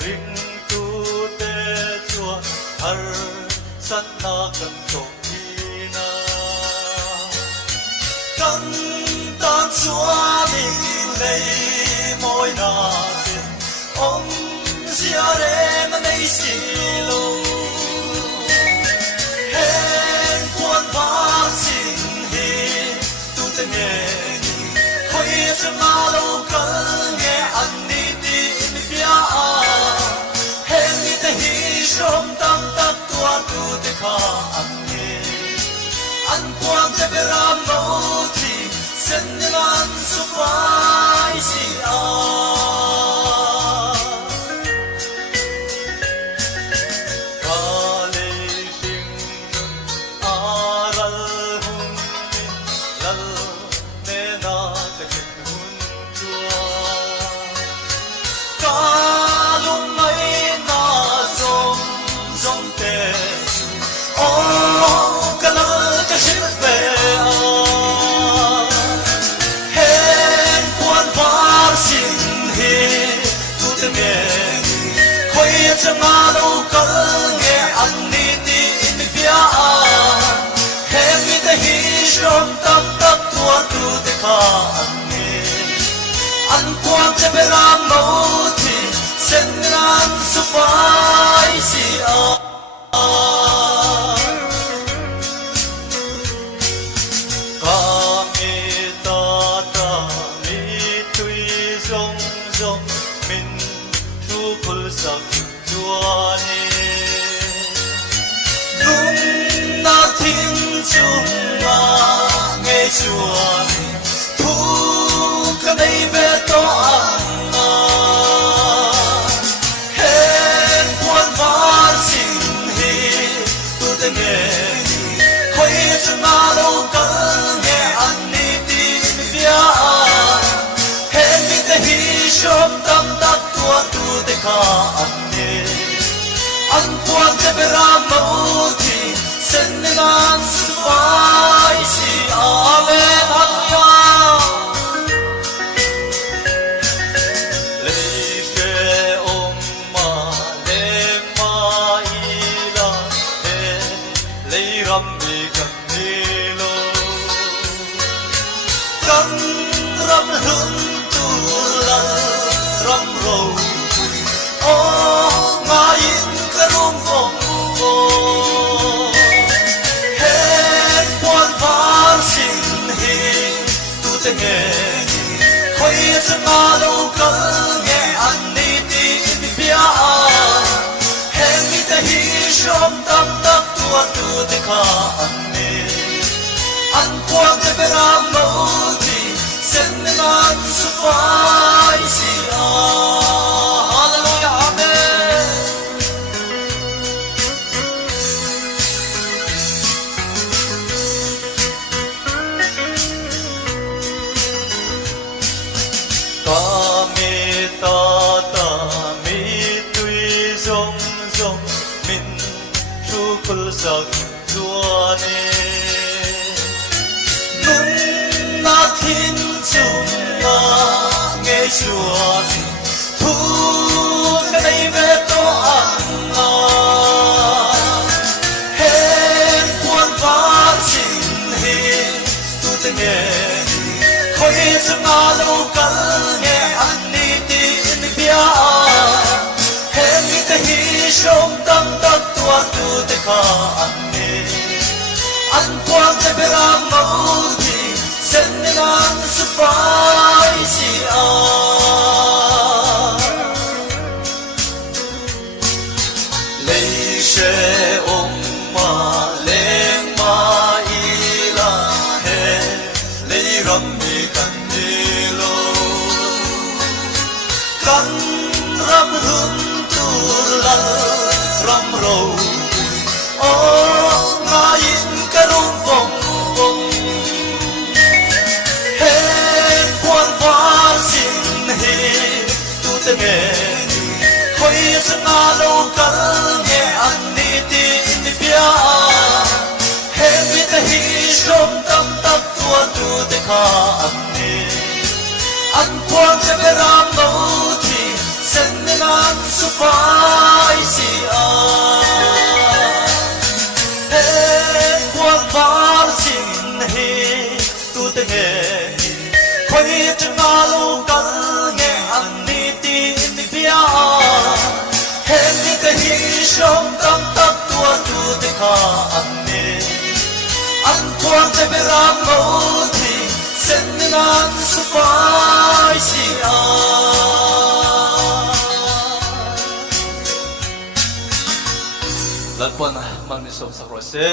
ring tu te chua har san na kan to na kan tan chua mi lei moi na tin om sia re ma nei si lo hen quan ba sin hi tu te nghe khoi cha ma lo kan nghe an ni ti in bia a hen ni te hi shom tam tak tua tu te kha an ni an quan te ram no ti sen lan su vai si a Chẳng ngờ đâu có nghe anh đi in bia hem đi te hi shom tam tak tua tu te kha anh quang te beram mo ti sen nan su fai si ka mi ta mi tui zong zong min thu phul sak đúng na thiên chung mà nghe chùa thu cái đây về to ăn hết quan văn xin hi tu te nghe khơi cho na đâu có nghe anh đi tin vía hết đi te hi shom tam tak tua tu te kha anh quan te beram mo ti sen nan su vai si amen hallelujah lei she om ma le ma ila he lei ram mi kan ni lo kan ram hun tu la ram ro oh ma in rum vong vô hết quan văn xin hi tu te nghe khoi cha ma đâu có nghe anh đi tin bia hết đi te hi shom tam tak tua tu te kha anh quan te beram mo ti sen nan su fai si hallelujah amen sak chua ne nung na thiên chung ma nghe chua thu cái đây về to ăn hết quan văn xin hi tu te nghe khoi chẳng ngờ đâu có nghe anh đi tin bia hết đi te hi shom tam tak tua tu te kha anh quang te beram mo ti sen nan su fai si lei she om ma leng ma ila he lei ram mi kan ni lo kan ram hun tu la ram ro oh ma in ka rum vong vong hết quan văn xin hi tu te nghe khoi cha na đâu có nghe anh đi tin bia hết đi te hi shom tam tak tua tu te kha anh quan te beram mo ti sen an su phai si a he qua phar sin he tu te nghe khoi chân a lu kal nghe an ni ti ni bia he ni te hi shom tam tak tua tu te kha an ne an thuang te be ram mo thi sen an su phai si a Lagpuan man mi som sa krose